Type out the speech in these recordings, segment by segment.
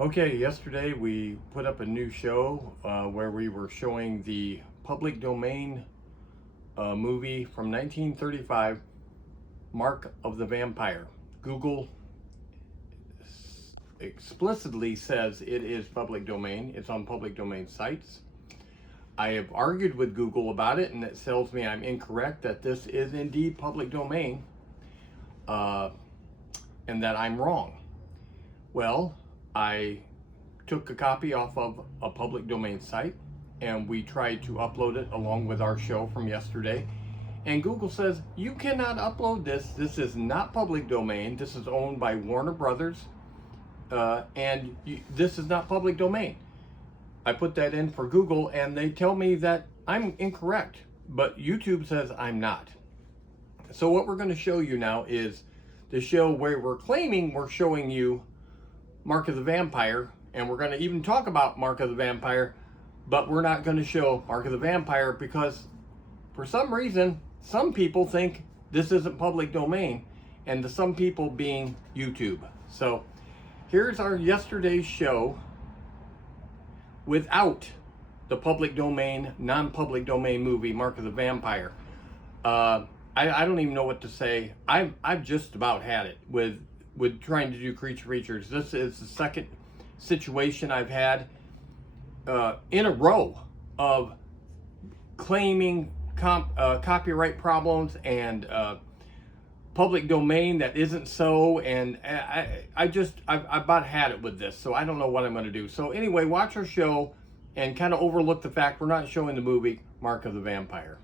Okay, yesterday we put up a new show where we were showing the public domain movie from 1935, Mark of the Vampire. Google explicitly says it is public domain. It's on public domain sites. I have argued with Google about it, and it tells me I'm incorrect, that this is indeed public domain, uh, and that I'm wrong. Well, I took a copy off of a public domain site and we tried to upload it along with our show from yesterday. And Google says, you cannot upload this. This is not public domain. This is owned by Warner Brothers. This is not public domain. I put that in for Google and they tell me that I'm incorrect, but YouTube says I'm not. So what we're going to show you now is the show where we're claiming we're showing you Mark of the Vampire, and we're going to even talk about Mark of the Vampire, but we're not going to show Mark of the Vampire because for some reason, some people think this isn't public domain, and the some people being YouTube. So here's our yesterday's show without the public domain, non-public domain movie, Mark of the Vampire. I don't even know what to say. I've just about had it with trying to do Creature Features. This is the second situation I've had in a row of claiming copyright problems and public domain that isn't so, and I've about had it with this, so I don't know what I'm going to do. So anyway, watch our show and kind of overlook the fact we're not showing the movie Mark of the Vampire.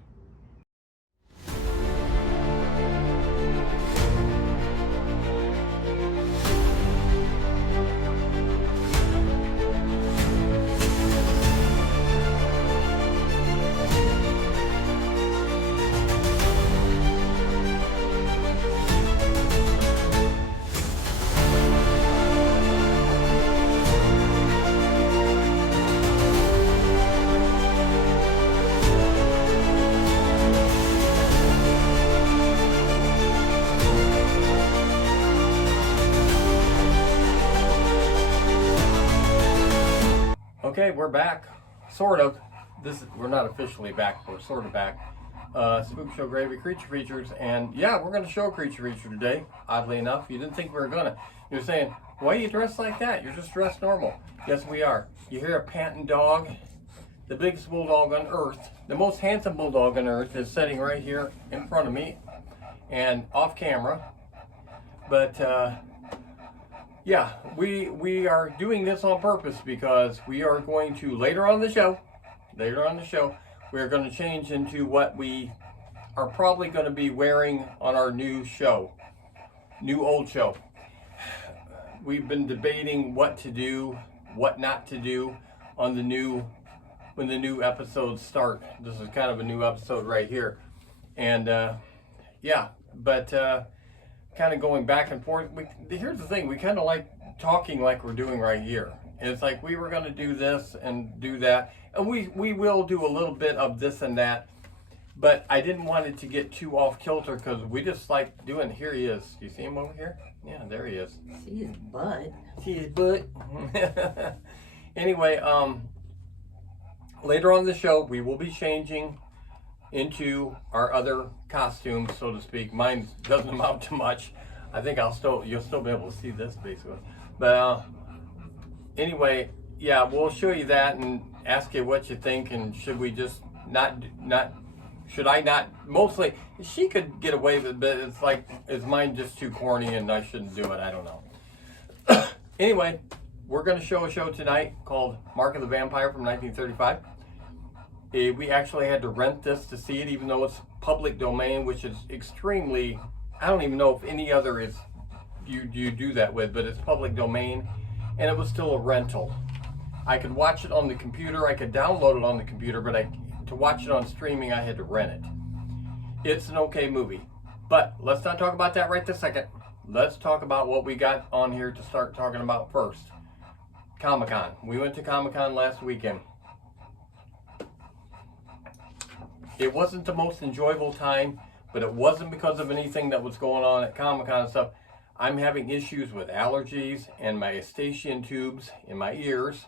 Okay, we're back, sort of. We're not officially back, but we're sort of back. SpookShow Gravy, Creature Features, and yeah, we're going to show a Creature Feature today. Oddly enough, you didn't think we were gonna. You're saying, why are you dressed like that? You're just dressed normal. Yes, we are. You hear a panting dog. The biggest bulldog on earth, the most handsome bulldog on earth, is sitting right here in front of me and off camera. But yeah, we are doing this on purpose because we are going to later on the show, we are going to change into what we are probably going to be wearing on our new old show. We've been debating what to do, what not to do on when the new episodes start. This is kind of a new episode right here. And yeah, but kind of going back and forth. Here's the thing, we kind of like talking like we're doing right here. And it's like we were going to do this and do that, and we will do a little bit of this and that, but I didn't want it to get too off kilter because we just like doing. Here he is. Do you see him over here? Yeah, there he is. See his butt. See his butt. Anyway, later on the show we will be changing into our other costumes, so to speak. Mine doesn't amount to much. I think you'll still be able to see this basically. But anyway, yeah, we'll show you that and ask you what you think, and should we just should I not, mostly, she could get away with it, but it's like, is mine just too corny and I shouldn't do it? I don't know. Anyway, we're going to show a show tonight called Mark of the Vampire from 1935. We actually had to rent this to see it, even though it's public domain, which is extremely, I don't even know if any other is you do that with, but it's public domain, and it was still a rental. I could watch it on the computer, I could download it on the computer, but to watch it on streaming, I had to rent it. It's an okay movie, but let's not talk about that right this second. Let's talk about what we got on here to start talking about first. Comic-Con. We went to Comic-Con last weekend. It wasn't the most enjoyable time, but it wasn't because of anything that was going on at Comic-Con and stuff. I'm having issues with allergies, and my eustachian tubes in my ears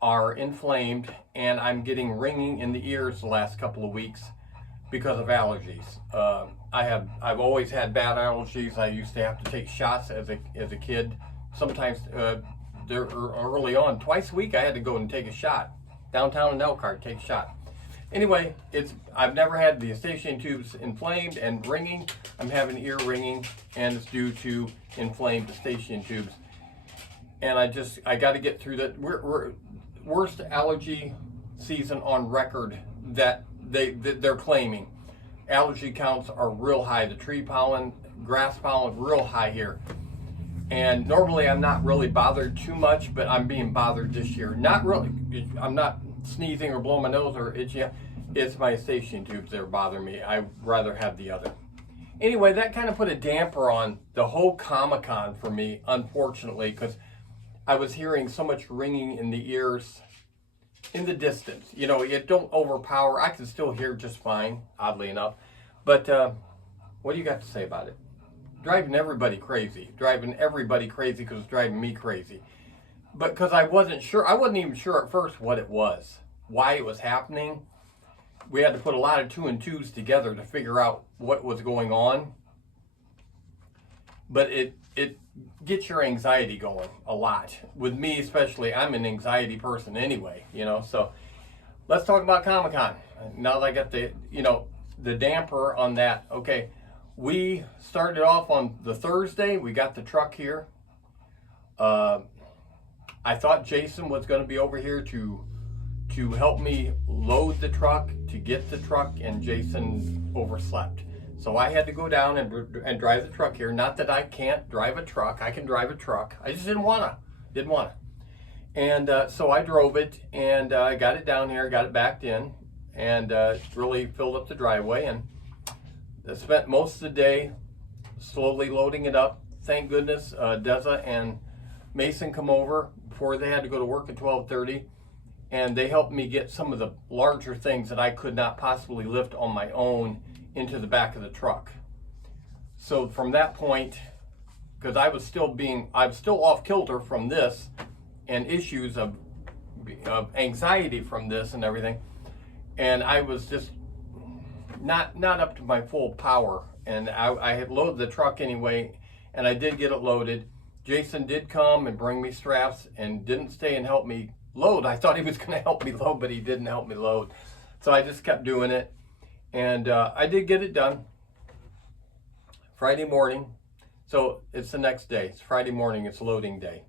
are inflamed, and I'm getting ringing in the ears the last couple of weeks because of allergies. I've always had bad allergies. I used to have to take shots as a kid. Sometimes they're early on, twice a week I had to go and take a shot. Downtown in Elkhart, take a shot. Anyway, I've never had the eustachian tubes inflamed and ringing. I'm having ear ringing, and it's due to inflamed eustachian tubes. And I got to get through that. We're worst allergy season on record that they're claiming. Allergy counts are real high. The tree pollen, grass pollen, real high here. And normally I'm not really bothered too much, but I'm being bothered this year. Not really. I'm not sneezing or blowing my nose or itchy. It's my eustachian tubes that are bothering me. I'd rather have the other. Anyway, that kind of put a damper on the whole Comic-Con for me, unfortunately, because I was hearing so much ringing in the ears in the distance. You know, it don't overpower. I can still hear just fine, oddly enough. But what do you got to say about it? Driving everybody crazy because it's driving me crazy. But because I wasn't even sure at first what it was, why it was happening. We had to put a lot of 2 and 2s together to figure out what was going on. But it gets your anxiety going a lot. With me especially, I'm an anxiety person anyway, you know. So let's talk about Comic-Con. Now that I got the damper on that, okay. We started off on the Thursday. We got the truck here. I thought Jason was going to be over here to help me load the truck, to get the truck, and Jason overslept. So I had to go down and drive the truck here. Not that I can't drive a truck. I can drive a truck. I just didn't want to. And so I drove it, and I got it down here, got it backed in, and really filled up the driveway. And I spent most of the day slowly loading it up. Thank goodness Deza and Mason come over before they had to go to work at 12:30, and they helped me get some of the larger things that I could not possibly lift on my own into the back of the truck. So from that point, because I was still off kilter from this and issues of anxiety from this and everything, and I was just not up to my full power, and I had loaded the truck anyway, and I did get it loaded. Jason did come and bring me straps and didn't stay and help me load. I thought he was going to help me load, but he didn't help me load. So I just kept doing it, and I did get it done Friday morning. So it's the next day. It's Friday morning. It's loading day.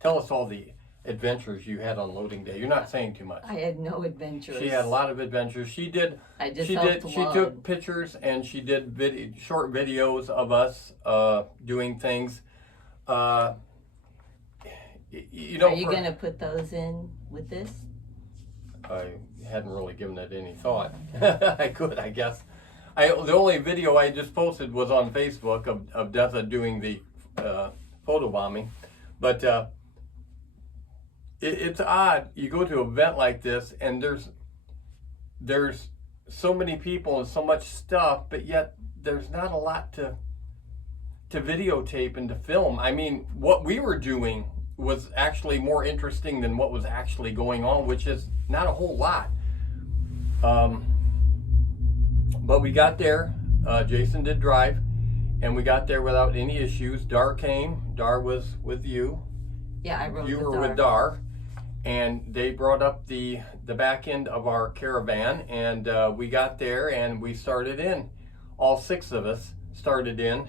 Tell us all the adventures you had on loading day. You're not saying too much. I had no adventures. She had a lot of adventures. She took pictures, and she did short videos of us doing things. Are you going to put those in with this? I hadn't really given it any thought. I could, I guess. The only video I just posted was on Facebook of Deza doing the photo bombing. But it's odd. You go to an event like this, and there's so many people and so much stuff, but yet there's not a lot to videotape and to film. I mean, what we were doing was actually more interesting than what was actually going on, which is not a whole lot. But we got there. Jason did drive, and we got there without any issues. Dar came. Dar was with you. Yeah, I rode. You were with Dar, and they brought up the back end of our caravan, and we got there, and we started in. All 6 of us started in,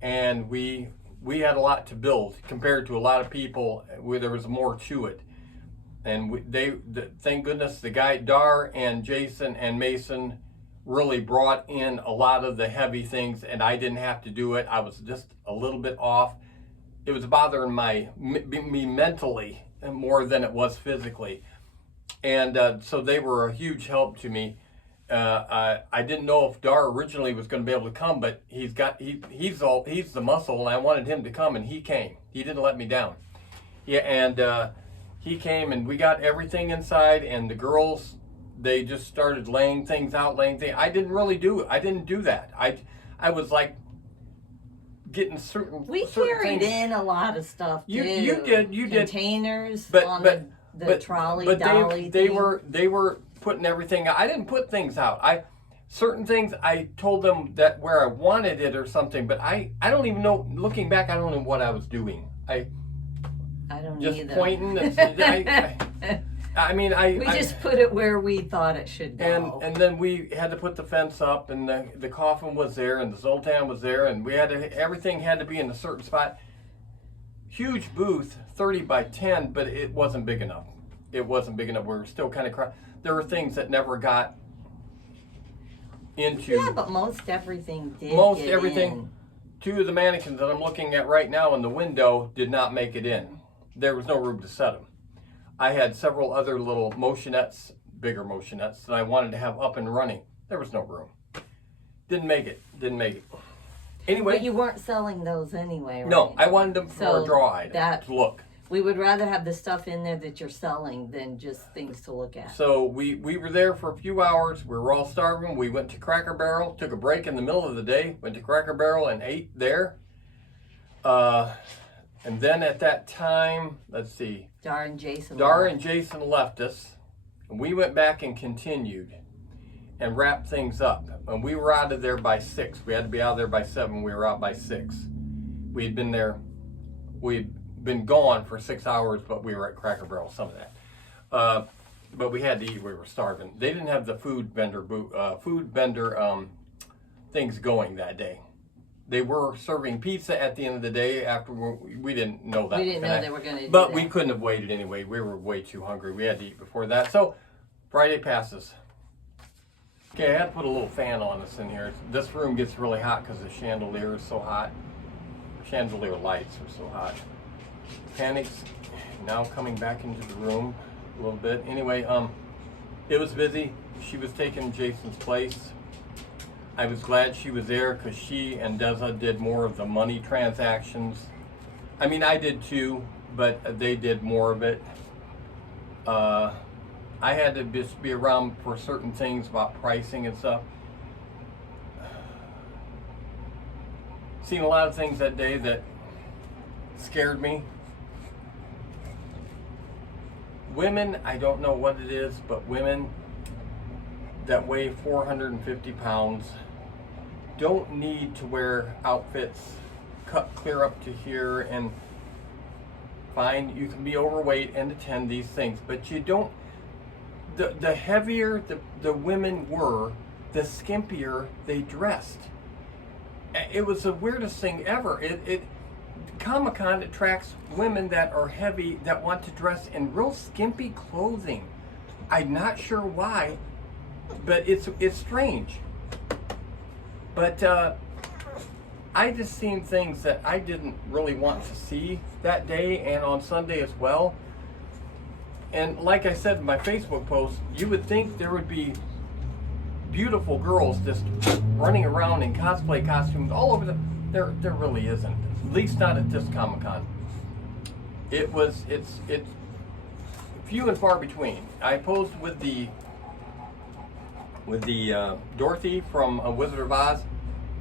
and we had a lot to build compared to a lot of people. There was more to it, and thank goodness the guy Dar and Jason and Mason really brought in a lot of the heavy things, and I didn't have to do it. I was just a little bit off. It was bothering me mentally more than it was physically, and so they were a huge help to me. I didn't know if Dar originally was going to be able to come, but he's the muscle, and I wanted him to come, and he came. He didn't let me down. Yeah, and he came, and we got everything inside, and the girls, they just started laying things out. I didn't really do it. I didn't do that. I was like getting certain. We certain carried things. in a lot of stuff too. You did. Containers on the trolley dolly. They were putting everything out. I didn't put things out. Certain things I told them that where I wanted it or something, but I don't even know. Looking back, I don't know what I was doing. I don't just either. Pointing. And, we just put it where we thought it should go. And then we had to put the fence up, and the coffin was there, and the Zoltan was there, and everything had to be in a certain spot. Huge booth, 30 by 10, but it wasn't big enough. It wasn't big enough. We were still kind of there were things that never got into. Yeah, but most everything did. Most everything. In. 2 of the mannequins that I'm looking at right now in the window did not make it in. There was no room to set them. I had several other little motionettes, bigger motionettes, that I wanted to have up and running. There was no room. Didn't make it. Anyway. But you weren't selling those anyway, right? No, I wanted them for a draw item to look. We would rather have the stuff in there that you're selling than just things to look at. So we were there for a few hours. We were all starving. We went to Cracker Barrel, took a break in the middle of the day, went to Cracker Barrel and ate there. And then at that time, let's see. Dar and Jason left us. And we went back and continued and wrapped things up. And we were out of there by 6. We had to be out of there by 7. We were out by 6. We had been there. We'd been gone for 6 hours, but we were at Cracker Barrel, some of that. But we had to eat. We were starving. They didn't have the food vendor things going that day. They were serving pizza at the end of the day. After we didn't know that. We didn't know they were going to do that. But we couldn't have waited anyway. We were way too hungry. We had to eat before that. So Friday passes. Okay, I had to put a little fan on us in here. This room gets really hot because the chandelier is so hot. Chandelier lights are so hot. Panics now coming back into the room a little bit. Anyway, it was busy. She was taking Jason's place. I was glad she was there because she and Deza did more of the money transactions. I mean, I did too, but they did more of it. I had to just be around for certain things about pricing and stuff. Seen a lot of things that day that scared me. Women, I don't know what it is, but women that weigh 450 pounds don't need to wear outfits cut clear up to here. And fine, you can be overweight and attend these things, but you don't. The heavier the women were, the skimpier they dressed. It was the weirdest thing ever. Comic-Con attracts women that are heavy, that want to dress in real skimpy clothing. I'm not sure why, but it's strange. But I just seen things that I didn't really want to see that day and on Sunday as well. And like I said in my Facebook post, you would think there would be beautiful girls just running around in cosplay costumes all over there really isn't. At least not at this Comic-Con. It's few and far between. I posed with the Dorothy from Wizard of Oz,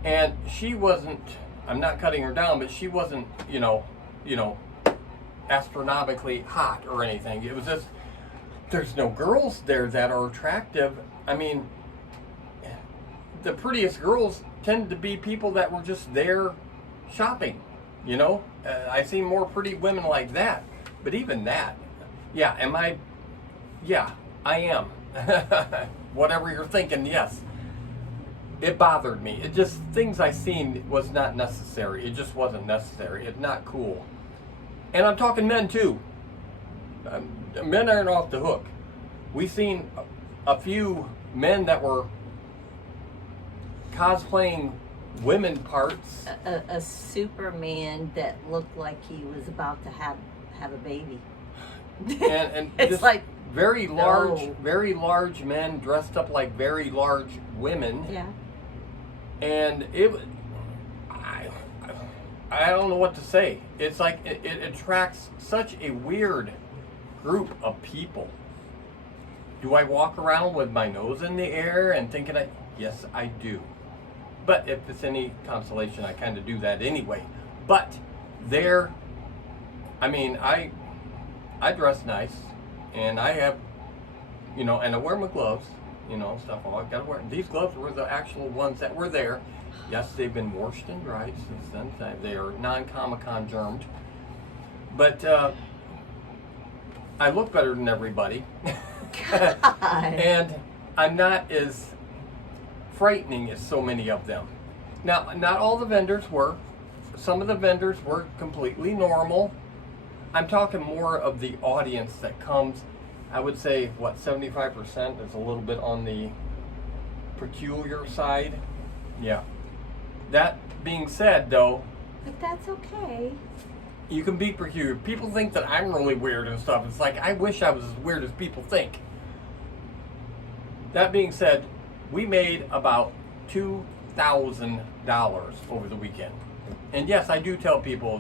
and she wasn't, I'm not cutting her down, but she wasn't, astronomically hot or anything. It was just, there's no girls there that are attractive. I mean, the prettiest girls tend to be people that were just there shopping, I see more pretty women like that. But even that, I am. Whatever you're thinking, yes. It bothered me. It just, things I seen was not necessary. It just wasn't necessary. It's not cool. And I'm talking men too. Men aren't off the hook. We've seen a few men that were cosplaying women parts. A Superman that looked like he was about to have a baby. And it's like very large men dressed up like very large women. Yeah. And I don't know what to say. It's like it attracts such a weird group of people. Do I walk around with my nose in the air and thinking yes, I do. But if it's any consolation, I kind of do that anyway. But there, I mean, I dress nice, and I have, and I wear my gloves, stuff. Oh, I gotta wear. These gloves were the actual ones that were there. Yes, they've been washed and dried since then. They are non-Comic-Con germed. But I look better than everybody. And I'm not as frightening as so many of them. Now, not all the vendors were. Some of the vendors were completely normal. I'm talking more of the audience that comes. I would say, 75% is a little bit on the peculiar side. Yeah. That being said, though, but that's okay. You can be peculiar. People think that I'm really weird and stuff. It's like, I wish I was as weird as people think. That being said, we made about $2,000 over the weekend. And yes, I do tell people,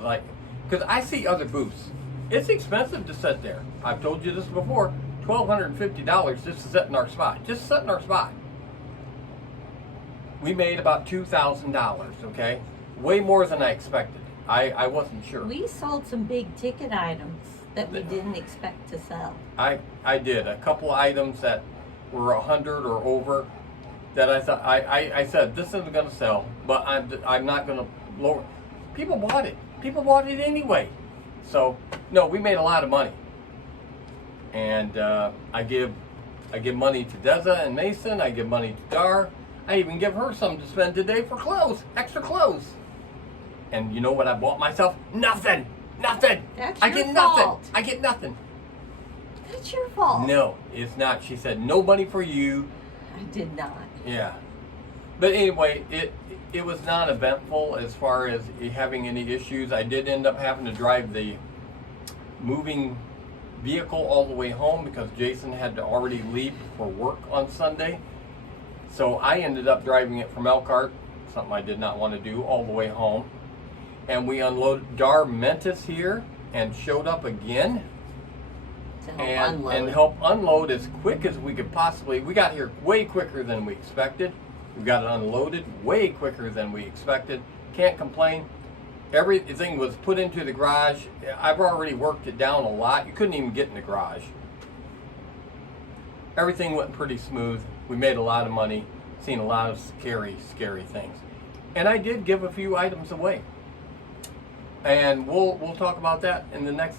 because I see other booths. It's expensive to sit there. I've told you this before. $1,250 just to sit in our spot. Just sit in our spot. We made about $2,000, okay? Way more than I expected. I wasn't sure. We sold some big ticket items that we didn't expect to sell. I did. A couple items that were 100 or over that I thought, I said, this isn't going to sell, but I'm not going to lower. People bought it. People bought it anyway. So, no, we made a lot of money. And I give money to Deza and Mason. I give money to Dar. I even give her some to spend today for clothes, extra clothes. And you know what I bought myself? Nothing. Nothing. That's I your get fault. nothing. I get nothing. That's your fault. No, it's not. She said, no money for you. I did not. Yeah. But anyway, it was not eventful as far as having any issues. I did end up having to drive the moving vehicle all the way home because Jason had to already leave for work on Sunday. So I ended up driving it from Elkhart, something I did not want to do, all the way home. And we unloaded. Dar met us here and showed up again and help unload as quick as we could possibly. We got here way quicker than we expected. We got it unloaded way quicker than we expected. Can't complain. Everything was put into the garage. I've already worked it down a lot. You couldn't even get in the garage. Everything went pretty smooth. We made a lot of money. Seen a lot of scary, scary things. And I did give a few items away. And we'll talk about that in the next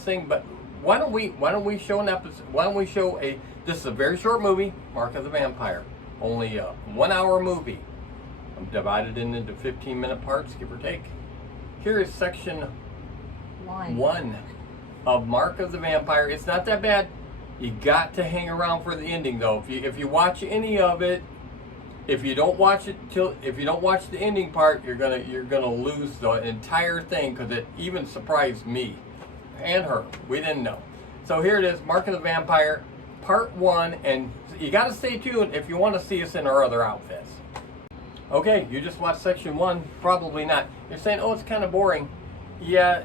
thing. But why don't we show an episode? Why don't we show this is a very short movie, Mark of the Vampire. Only a 1 hour movie. I'm divided into 15-minute parts, give or take. Here is section 1 of Mark of the Vampire. It's not that bad. You got to hang around for the ending, though. If you watch any of it, if you don't watch the ending part, you're gonna lose the entire thing because it even surprised me and her. We didn't know. So here it is, Mark of the Vampire, part 1, and you got to stay tuned if you want to see us in our other outfits. Okay, you just watched section 1. Probably not. You're saying, oh, it's kind of boring. Yeah,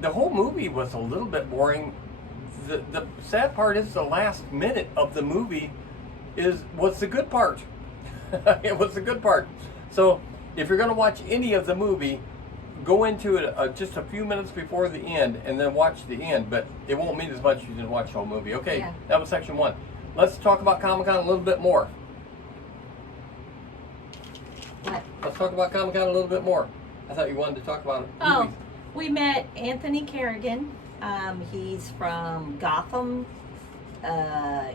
the whole movie was a little bit boring. The sad part is the last minute of the movie was the good part. It was the good part. So if you're going to watch any of the movie, go into it just a few minutes before the end and then watch the end, but it won't mean as much if you didn't watch the whole movie. Okay, yeah. That was section 1. Let's talk about Comic-Con a little bit more. What? Let's talk about Comic-Con a little bit more. I thought you wanted to talk about it. Oh, we met Anthony Kerrigan. He's from Gotham.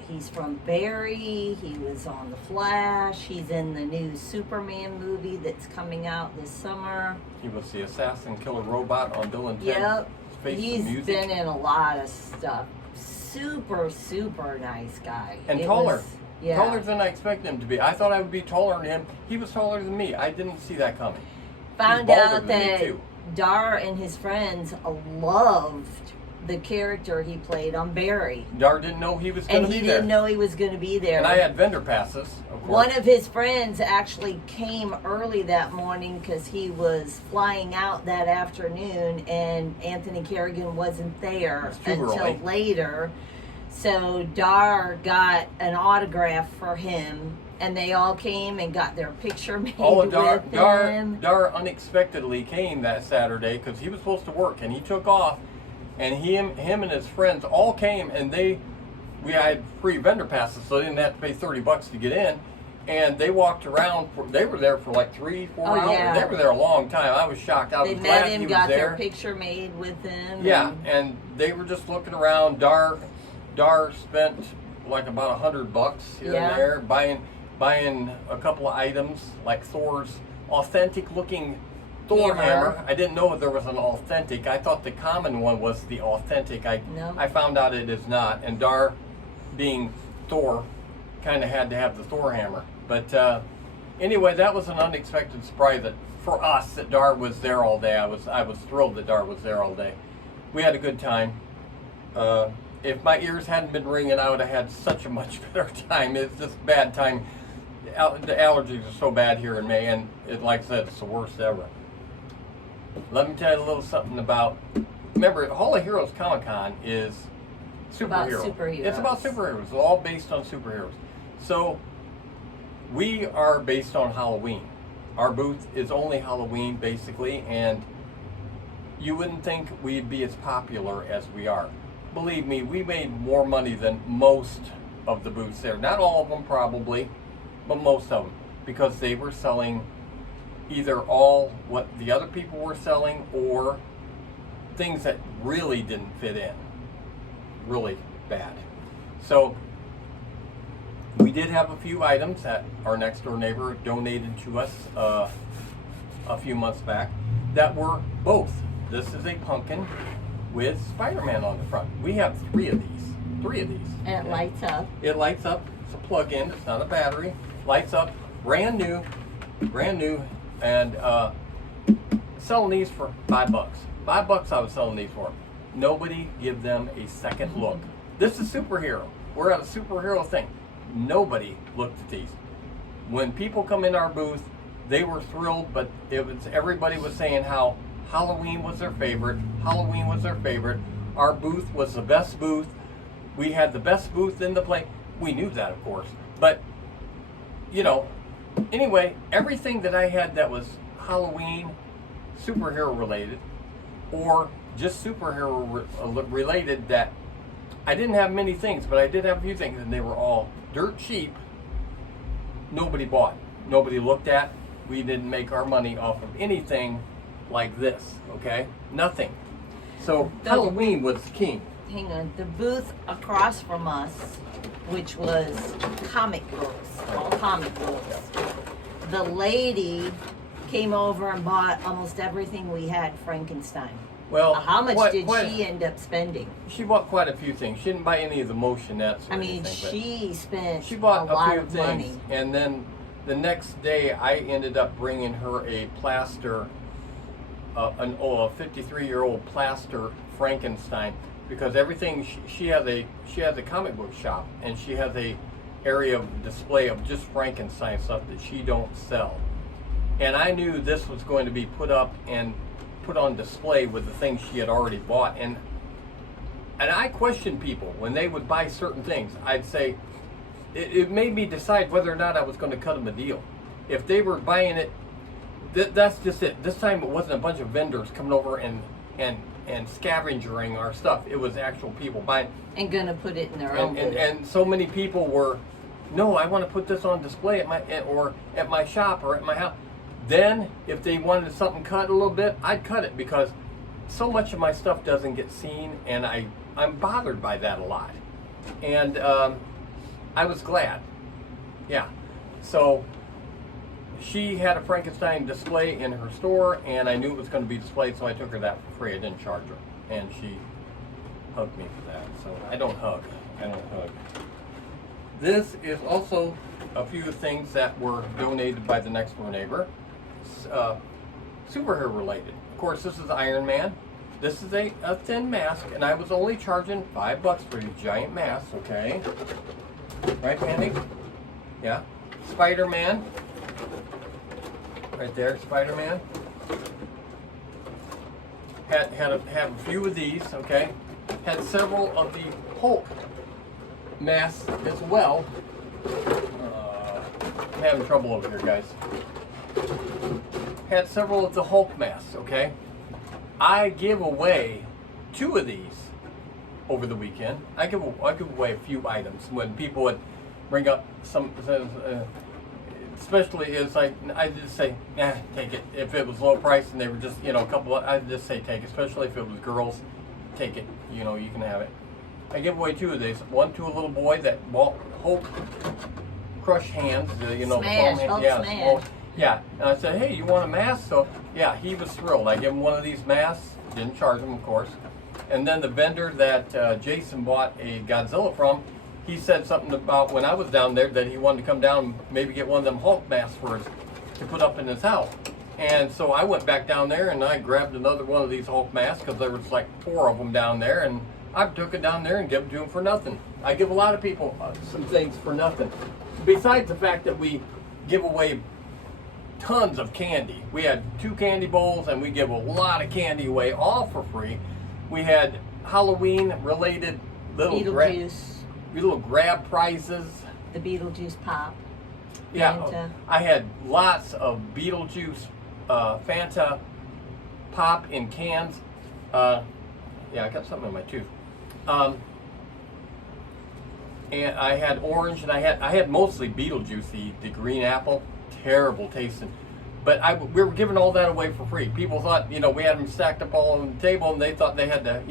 He's from Barry. He was on The Flash. He's in the new Superman movie that's coming out this summer. He was the assassin killer robot on Bill and Ted. Yep. He's been in a lot of stuff. Super, super nice guy. And taller. Taller than I expected him to be. I thought I would be taller than him. He was taller than me. I didn't see that coming. Found out that Dar and his friends loved the character he played on Barry. Dar didn't know he was going to be there. And he didn't know he was going to be there. And I had vendor passes, of course. One of his friends actually came early that morning because he was flying out that afternoon, and Anthony Kerrigan wasn't there until later. So Dar got an autograph for him And they all came and got their picture made Oh, with them. Dar unexpectedly came that Saturday because he was supposed to work, and he took off, and him and his friends all came, and we had free vendor passes, so they didn't have to pay $30 to get in. And they walked around. They were there for like 3-4 hours. Yeah. They were there a long time. I was shocked. I was They glad met him, he was got there. their picture made with him. Yeah, and they were just looking around. Dar spent like about $100 here Yeah. and there buying a couple of items like Thor's authentic looking Thor hammer. I didn't know there was an authentic. I thought the common one was the authentic. No. I found out it is not. And Dar, being Thor, kind of had to have the Thor hammer. But anyway, that was an unexpected surprise for us that Dar was there all day. I was thrilled that Dar was there all day. We had a good time. If my ears hadn't been ringing, I would have had such a much better time. It's just bad time. The allergies are so bad here in May, and like I said, it's the worst ever. Let me tell you a little something about. Remember, Hall of Heroes Comic Con is About superheroes. It's about superheroes. It's all based on superheroes. So we are based on Halloween. Our booth is only Halloween, basically, and you wouldn't think we'd be as popular as we are. Believe me, we made more money than most of the booths there. Not all of them, probably, but most of them, because they were selling either all what the other people were selling or things that really didn't fit in. Really bad. So we did have a few items that our next door neighbor donated to us a few months back that were both. This is a pumpkin with Spider-Man on the front. We have three of these. And it lights up. It lights up. It's a plug-in. It's not a battery. Lights up. Brand new, and selling these for $5. $5 I was selling these for. Nobody give them a second look. This is superhero. We're at a superhero thing. Nobody looked at these. When people come in our booth, they were thrilled, but everybody was saying how Halloween was their favorite. Halloween was their favorite. Our booth was the best booth. We had the best booth in the place. We knew that, of course. But, you know, anyway, everything that I had that was Halloween, superhero related, or just superhero related, that I didn't have many things, but I did have a few things, and they were all dirt cheap. Nobody bought. Nobody looked at. We didn't make our money off of anything like this, okay? Nothing. So Halloween was king. Hang on. The booth across from us, which was comic books, all comic books. The lady came over and bought almost everything we had Frankenstein. Well, how much did she end up spending? She bought quite a few things. She didn't buy any of the motionettes or anything. She spent she bought a lot few of things. money. And then the next day, I ended up bringing her a plaster, a 53-year-old plaster Frankenstein, because everything she has a comic book shop, and she has a area of display of just Frankenstein stuff that she don't sell. And I knew this was going to be put up and put on display with the things she had already bought. And I questioned people when they would buy certain things. I'd say, it made me decide whether or not I was going to cut them a deal. If they were buying it, that's just it. This time it wasn't a bunch of vendors coming over and scavenging our stuff. It was actual people buying. And gonna put it in their own booth. And so many people were, no, I want to put this on display at my shop or at my house. Then, if they wanted something cut a little bit, I'd cut it, because so much of my stuff doesn't get seen, and I'm bothered by that a lot. And I was glad. Yeah. So she had a Frankenstein display in her store, and I knew it was going to be displayed, so I took her that for free. I didn't charge her, and she hugged me for that. So I don't hug. This is also a few things that were donated by the next door neighbor. Superhero related. Of course, this is Iron Man. This is a thin mask, and I was only charging $5 for these giant masks, okay? Right, Mandy? Yeah. Spider-Man. Right there, Spider-Man. Had a few of these, okay? Had several of the Hulk masks as well. I'm having trouble over here, guys. Had several of the Hulk masks, okay? I give away 2 of these over the weekend. I give away a few items when people would bring up some, especially it's like, I just say, take it. If it was low price and they were just, a couple of, I'd just say take it. Especially if it was girls, take it. You can have it. I give away 2 of these. One to a little boy that bought Hulk Crush Hands, Smash, foam hand, Hulk yeah, smash. Hulk. Yeah, and I said, hey, you want a mask? So, yeah, he was thrilled. I gave him one of these masks. Didn't charge him, of course. And then the vendor that Jason bought a Godzilla from, he said something about when I was down there that he wanted to come down and maybe get one of them Hulk masks for us to put up in his house. And so I went back down there and I grabbed another one of these Hulk masks because there was like 4 of them down there, and I took it down there and gave it to him for nothing. I give a lot of people some things for nothing. Besides the fact that we give away tons of candy. We had 2 candy bowls and we give a lot of candy away, all for free. We had Halloween related little grab prizes. The Beetlejuice pop. Yeah, Fanta. I had lots of Beetlejuice Fanta pop in cans. Yeah, I got something in my tooth. And I had orange, and I had mostly Beetlejuice, the green apple. Terrible tasting, but we were giving all that away for free. People thought, we had them stacked up all on the table, and they thought they had to,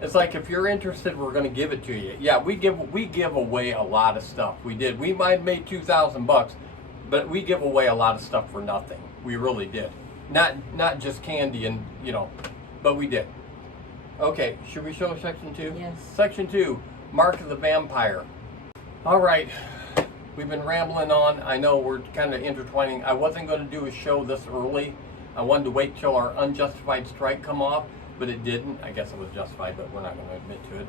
it's like, if you're interested, we're going to give it to you. Yeah, we give away a lot of stuff. We did. We might have made $2,000, but we give away a lot of stuff for nothing. We really did. Not just candy and but we did. Okay, should we show section 2? Yes. Section 2, Mark of the Vampire. All right. We've been rambling on. I know we're kind of intertwining. I wasn't going to do a show this early. I wanted to wait till our unjustified strike come off, but it didn't. I guess it was justified, but we're not going to admit to it.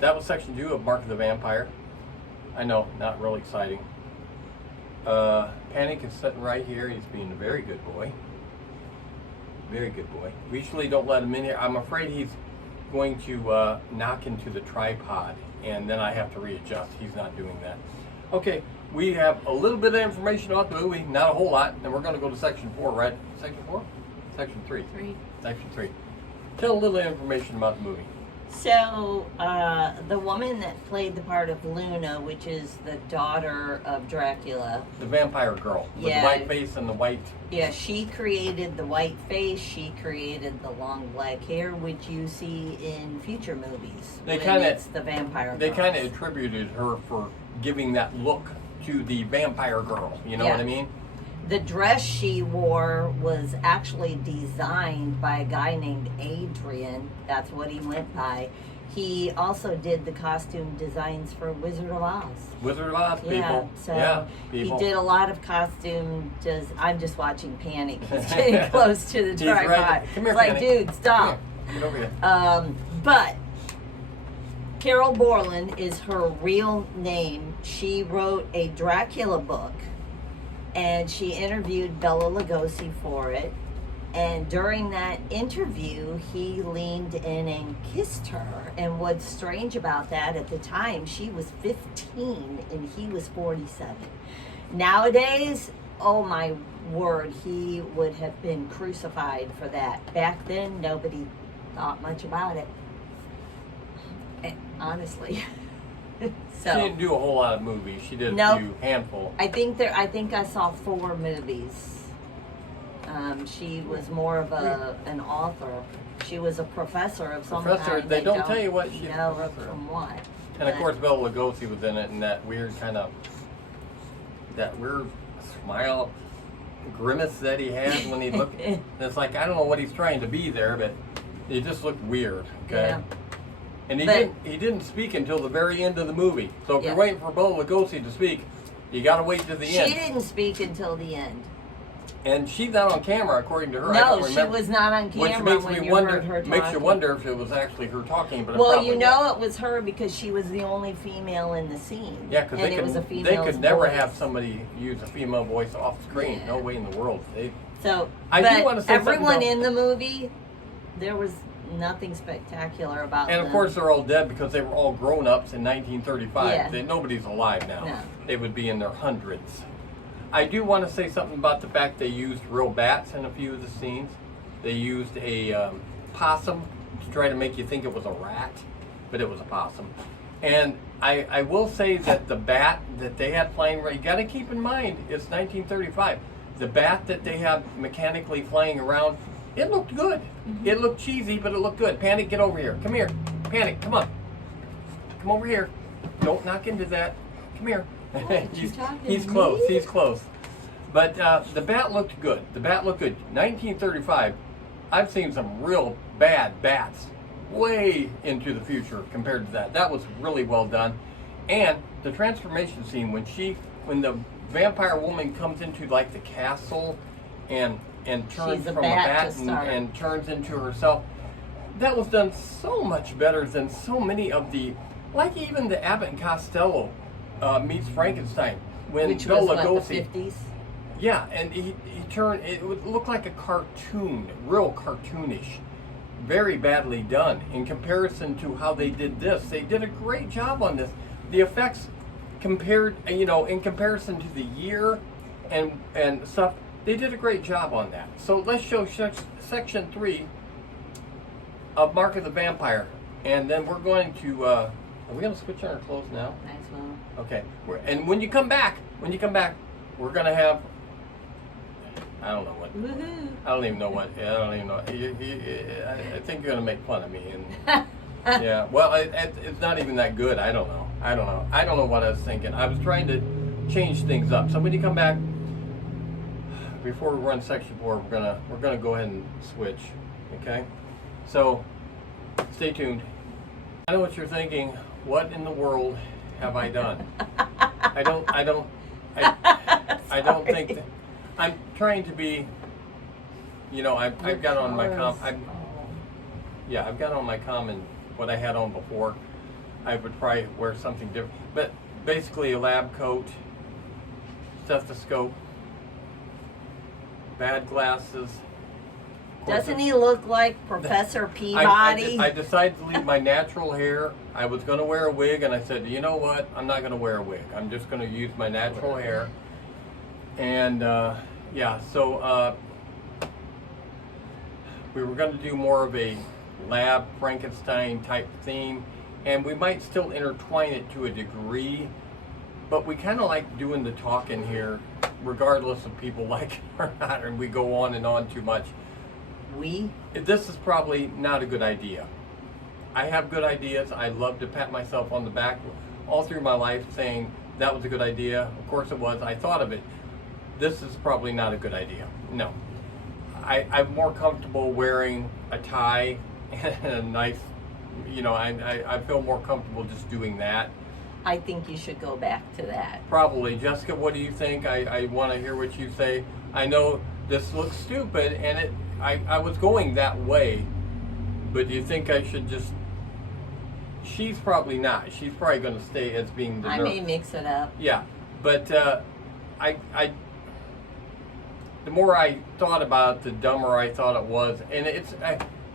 That was section 2 of Mark of the Vampire. I know, not real exciting. Panic is sitting right here. He's being a very good boy. Very good boy. We usually don't let him in here. I'm afraid he's going to knock into the tripod, and then I have to readjust. He's not doing that. Okay, we have a little bit of information about the movie, not a whole lot, and we're going to go to section 4, right? Section 4? Section 3. Section 3. Tell a little information about the movie. So, the woman that played the part of Luna, which is the daughter of Dracula. The vampire girl with the white face and the white... Yeah, she created the white face. She created the long black hair, which you see in future movies. It's the vampire girl. They kind of attributed her for giving that look to the vampire girl. You know what I mean? The dress she wore was actually designed by a guy named Adrian. That's what he went by. He also did the costume designs for Wizard of Oz. Wizard of Oz, people. Yeah, so he did a lot of costume. I'm just watching Panic. He's getting close to the tripod. Right. Come here, it's like, Panic. dude, stop. Get over here. But Carol Borland is her real name. She wrote a Dracula book, and she interviewed Bela Lugosi for it. And during that interview, he leaned in and kissed her. And what's strange about that, at the time, she was 15 and he was 47. Nowadays, oh my word, he would have been crucified for that. Back then, nobody thought much about it. Honestly. So, she didn't do a whole lot of movies. She did a few handful. I think I saw 4 movies. She was more of an author. She was a professor of some kind. They don't tell you what she's a professor from what. And of course, Bela Lugosi was in it, and that weird smile, grimace that he had when he looked. It's like, I don't know what he's trying to be there, but it just looked weird. Okay. Yeah. And he didn't speak until the very end of the movie. So if you're waiting for Bela Lugosi to speak, you got to wait to the end. She didn't speak until the end. And she's not on camera, according to her. No, she was not on camera when you heard her talking. Makes you wonder if it was actually her talking. But well, you know it was her because she was the only female in the scene. Yeah, because they could never have somebody use a female voice off screen. Yeah. No way in the world. I do want to say everyone in the movie, there was nothing spectacular about And them. of course, they're all dead because they were all grown-ups in 1935. Yeah. Nobody's alive now. No. They would be in their hundreds. I do want to say something about the fact they used real bats in a few of the scenes. They used a possum to try to make you think it was a rat, but it was a possum. And I will say that the bat that they had flying, you got to keep in mind, it's 1935. The bat that they have mechanically flying around, it looked good. Mm-hmm. It looked cheesy, but it looked good. Panic, get over here. Come here. Panic, come on. Come over here. Don't knock into that. Come here. He's close. Me? He's close. But the bat looked good. The bat looked good. 1935, I've seen some real bad bats way into the future compared to that. That was really well done. And the transformation scene when the vampire woman comes into like the castle and turns She's a from bat a to bat start. and turns into herself. That was done so much better than so many of the, like even the Abbott and Costello meets Frankenstein when Which Bela was what, the Lugosi. 50s? Yeah, and he turned, it would look like a cartoon, real cartoonish. Very badly done in comparison to how they did this. They did a great job on this. The effects compared, in comparison to the year and stuff, they did a great job on that. So let's show section 3 of Mark of the Vampire. And then we're going to, are we going to switch on our clothes now? Nice one. Okay. And when you come back, we're going to have, I don't know what. Woohoo! I don't even know what. I don't even know. I think you're gonna make fun of me, and yeah. Well, it's not even that good. I don't know. I don't know what I was thinking. I was trying to change things up. So when you come back, before we run section 4, we're gonna go ahead and switch. Okay. So stay tuned. I know what you're thinking. What in the world have I done? I don't think that. I'm trying to be, I've got on my I've got on my common what I had on before. I would probably wear something different, but basically a lab coat, stethoscope, bad glasses. Doesn't he look like Professor Peabody? I decided to leave my natural hair. I was going to wear a wig, and I said, you know what? I'm not going to wear a wig. I'm just going to use my natural hair. And so we were going to do more of a lab Frankenstein type theme, and we might still intertwine it to a degree, but we kind of like doing the talking here, regardless of people like it or not, and we go on and on too much. This is probably not a good idea. I have good ideas. I love to pat myself on the back all through my life saying that was a good idea. Of course it was. I thought of it. This is probably not a good idea. No. I'm more comfortable wearing a tie and a nice, I feel more comfortable just doing that. I think you should go back to that. Probably. Jessica, what do you think? I want to hear what you say. I know this looks stupid, and I was going that way, but do you think I should just... She's probably not. She's probably going to stay as being the I nurse. may mix it up. Yeah, but the more I thought about it, the dumber I thought it was. And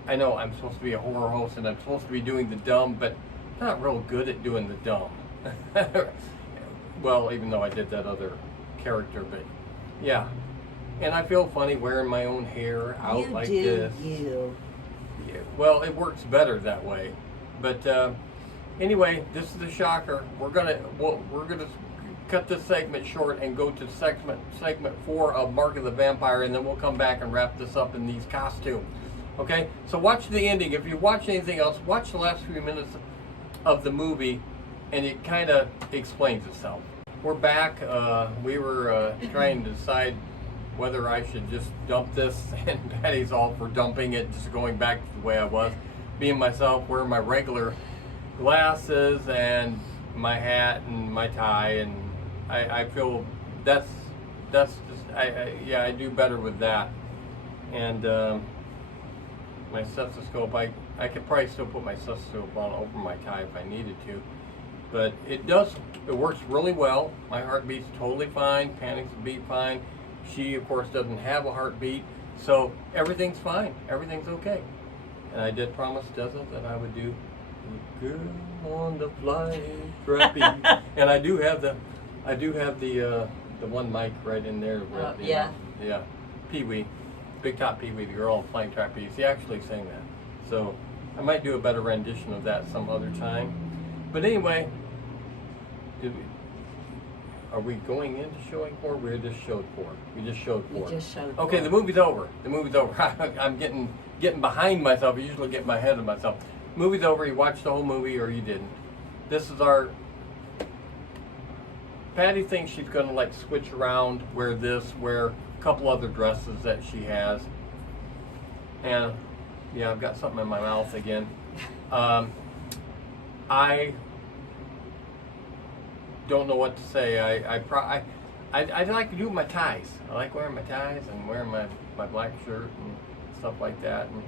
I know I'm supposed to be a horror host and I'm supposed to be doing the dumb, but I'm not real good at doing the dumb. Well, even though I did that other character, but yeah. And I feel funny wearing my own hair out like this. You. Yeah, well, it works better that way. But anyway, this is the shocker. We're gonna cut this segment short and go to segment 4 of Mark of the Vampire, and then we'll come back and wrap this up in these costumes. Okay, so watch the ending. If you watch anything else, watch the last few minutes of the movie, and it kind of explains itself. We're back. We were trying to decide whether I should just dump this, and Patty's all for dumping it, just going back to the way I was, being myself, wearing my regular glasses and my hat and my tie, and I feel that's just I do better with that. And my stethoscope, I could probably still put my stethoscope on over my tie if I needed to, but it works really well. My heart beats totally fine, panics beat fine. She of course doesn't have a heartbeat, so everything's fine, everything's okay. And I did promise Desert that I would do Girl on the Flying Trapeze. And I do have the one mic right in there. Yeah. Yeah. Pee Wee. Big Top Pee Wee, the Girl on the Flying Trapeze. He actually sang that. So I might do a better rendition of that some other time. But anyway, are we going into showing 4? We just showed 4. We just showed 4. We just showed Okay, 4. the movie's over. The movie's over. I'm getting behind myself. I usually get ahead of myself. Movie's over. You watched the whole movie or you didn't. This is our... Patty thinks she's going to like switch around, wear this, wear a couple other dresses that she has. And yeah, I've got something in my mouth again. I don't know what to say. I like to do my ties. I like wearing my ties and wearing my black shirt and stuff like that. And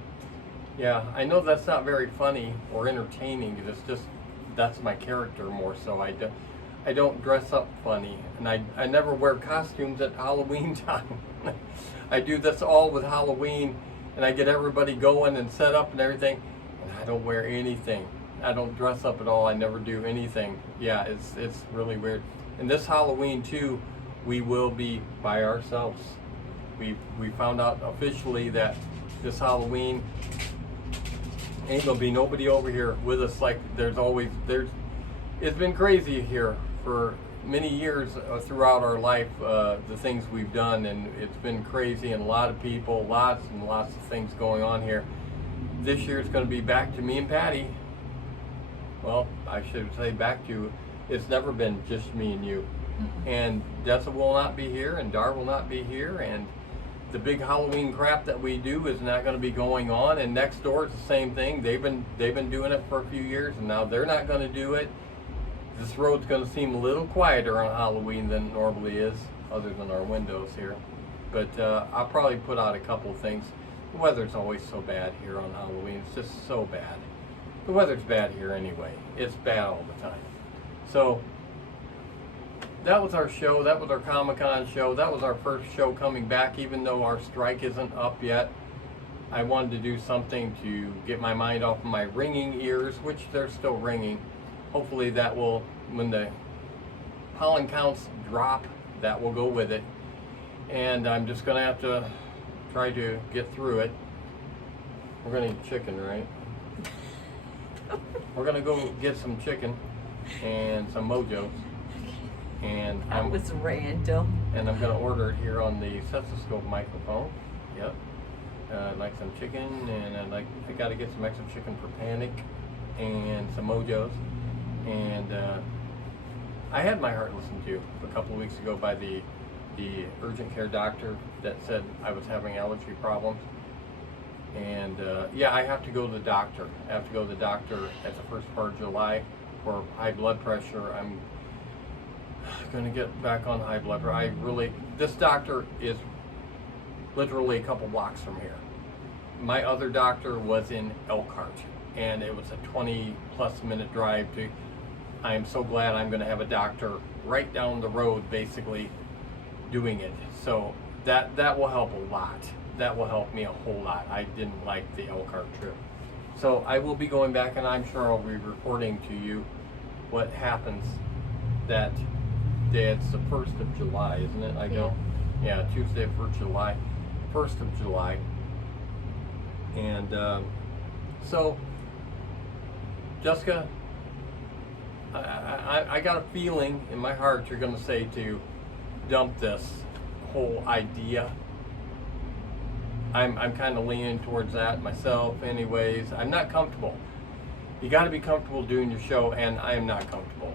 yeah, I know that's not very funny or entertaining. It's just that's my character more so. I don't dress up funny, and I never wear costumes at Halloween time. I do this all with Halloween, and I get everybody going and set up and everything, and I don't wear anything. I don't dress up at all. I never do anything. Yeah, it's really weird. And this Halloween too, we will be by ourselves. We found out officially that this Halloween ain't gonna be nobody over here with us like it's been crazy here for many years throughout our life, the things we've done, and it's been crazy, and a lot of people, lots and lots of things going on here. This year it's going to be back to me and Patty. Well, I should say back to, it's never been just me and you. And Dessa will not be here, and Dar will not be here, and the big Halloween crap that we do is not going to be going on. And next door it's the same thing. They've been doing it for a few years, and now they're not going to do it. This road's going to seem a little quieter on Halloween than it normally is, other than our windows here. But I'll probably put out a couple of things. The weather's always so bad here on Halloween. It's just so bad. The weather's bad here anyway. It's bad all the time. So that was our show. That was our Comic-Con show. That was our first show coming back, even though our strike isn't up yet. I wanted to do something to get my mind off of my ringing ears, which they're still ringing. Hopefully that will, when the pollen counts drop, that will go with it. And I'm just going to have to try to get through it. We're going to eat chicken, right? We're going to go get some chicken and some Mojos. And That was random. And I'm going to order it here on the stethoscope microphone. Yep. I'd like some chicken, and I got to get some extra chicken for Panic and some Mojos. And I had my heart listened to a couple of weeks ago by the urgent care doctor that said I was having allergy problems. And yeah, I have to go to the doctor. I have to go to the doctor at the first part of July for high blood pressure. I'm going to get back on high blood pressure. This doctor is literally a couple blocks from here. My other doctor was in Elkhart, and it was a 20-plus minute drive to. I am so glad I'm going to have a doctor right down the road, basically, doing it. So that will help a lot. That will help me a whole lot. I didn't like the Elkhart trip. So I will be going back, and I'm sure I'll be reporting to you what happens that day. It's the 1st of July, isn't it? I go. Yeah, Tuesday, 1st July. 1st of July. And so, Jessica, I got a feeling in my heart you're going to say to dump this whole idea. I'm kind of leaning towards that myself anyways. I'm not comfortable. You got to be comfortable doing your show, and I am not comfortable.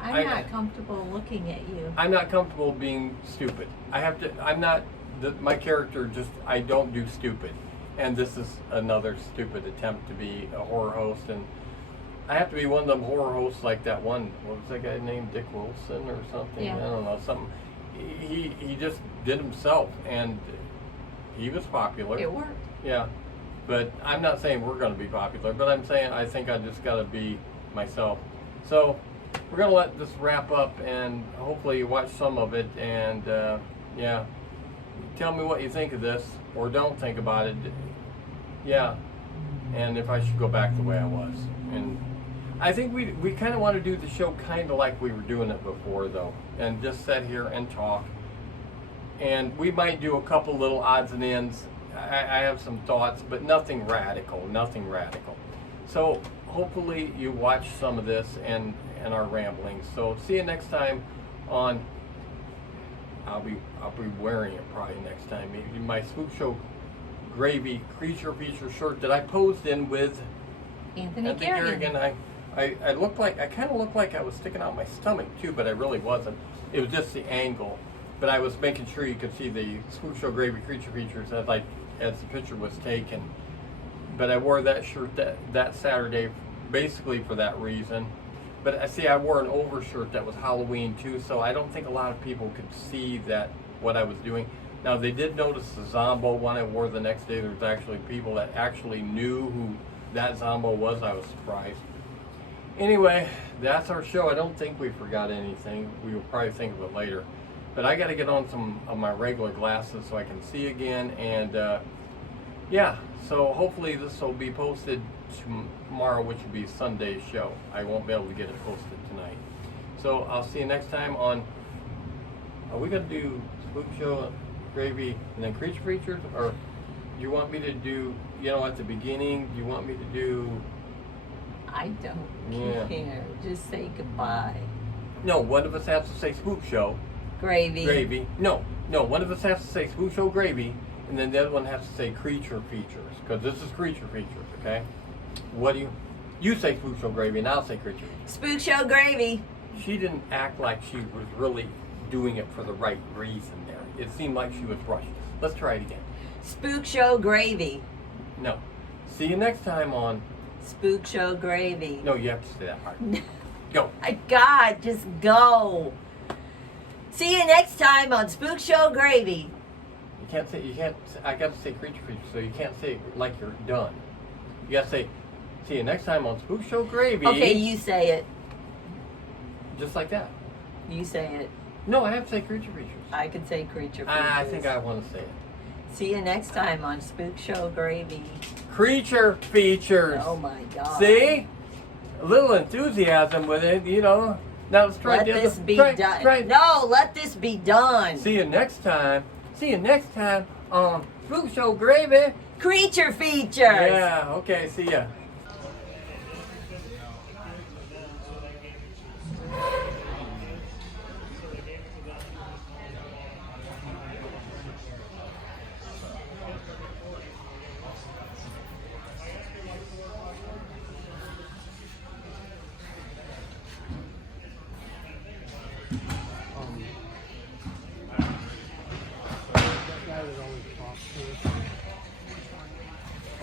I'm not comfortable looking at you. I'm not comfortable being stupid. My character I don't do stupid. And this is another stupid attempt to be a horror host, and I have to be one of them horror hosts like that one. What was that guy named? Dick Wilson or something? Yeah. I don't know. Something. He just did himself, and he was popular. It worked. Yeah, but I'm not saying we're going to be popular. But I'm saying I think I just got to be myself. So we're going to let this wrap up, and hopefully you watch some of it, and yeah. Tell me what you think of this, or don't think about it. Yeah, and if I should go back the way I was. And I think we kind of want to do the show kind of like we were doing it before, though, and just sit here and talk. And we might do a couple little odds and ends. I have some thoughts, but nothing radical, nothing radical. So hopefully you watch some of this and our ramblings. So see you next time on, I'll be wearing it probably next time. Maybe my Spook Show Gravy Creature Feature shirt that I posed in with Anthony Kerrigan. I looked like, I kind of looked like I was sticking out my stomach too, but I really wasn't. It was just the angle. But I was making sure you could see the Spook Show Gravy Creature Features as the picture was taken. But I wore that shirt that Saturday basically for that reason. But I see I wore an overshirt that was Halloween too, so I don't think a lot of people could see that what I was doing. Now they did notice the Zombo one I wore the next day. There was actually people that actually knew who that Zombo was. I was surprised. Anyway, that's our show. I don't think we forgot anything. We will probably think of it later. But I got to get on some of my regular glasses so I can see again. And yeah, so hopefully this will be posted tomorrow, which will be Sunday's show. I won't be able to get it posted tonight. So I'll see you next time on, are we going to do Spook Show, Gravy, and then Creature Features? Or do you want me to do, you know, at the beginning, do you want me to do... I don't care. Just say goodbye. No, one of us has to say Spook Show. Gravy. No, one of us has to say Spook Show Gravy, and then the other one has to say Creature Features, because this is Creature Features, okay? What do you say Spook Show Gravy, and I'll say Creature Features. Spook Show Gravy. She didn't act like she was really doing it for the right reason there. It seemed like she was rushed. Let's try it again. Spook Show Gravy. No. See you next time on Spook Show Gravy. No, you have to say that part. Go. My God, just go. See you next time on Spook Show Gravy. You can't, I got to say Creature Features, so you can't say it like you're done. You got to say, see you next time on Spook Show Gravy. Okay, you say it. Just like that. You say it. No, I have to say Creature Features. I can say Creature Features. I think I want to say it. See you next time on Spook Show Gravy. Creature Features. Oh my God. See? A little enthusiasm with it, you know. Now let's try let the this other. be Try, done. try. No, let this be done. See you next time. See you next time on Spook Show Gravy. Creature Features. Yeah, okay, see ya.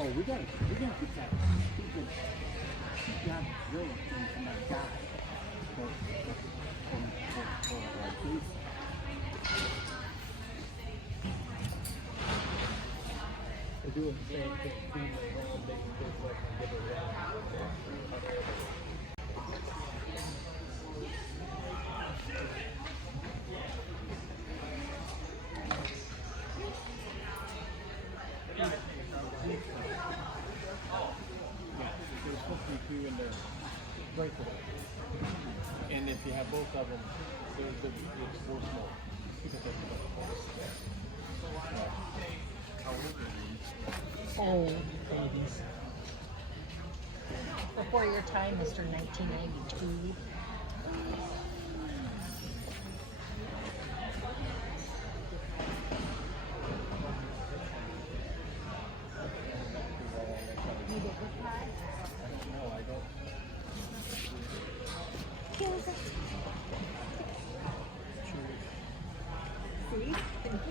Oh, we gotta get that. We got drill from that guy. They're doing the same thing. Feeding the ground, making things like they give it and if you have both of them, it's so small. Oh, babies. Before your time, Mr. 1992.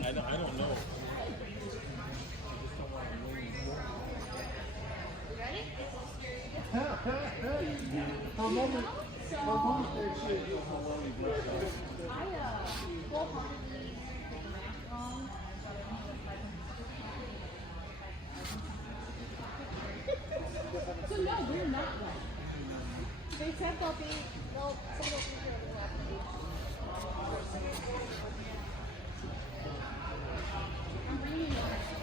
I don't know. For a moment, there she is. So no, we're not right. They said they'll be, some of those I'm bringing it.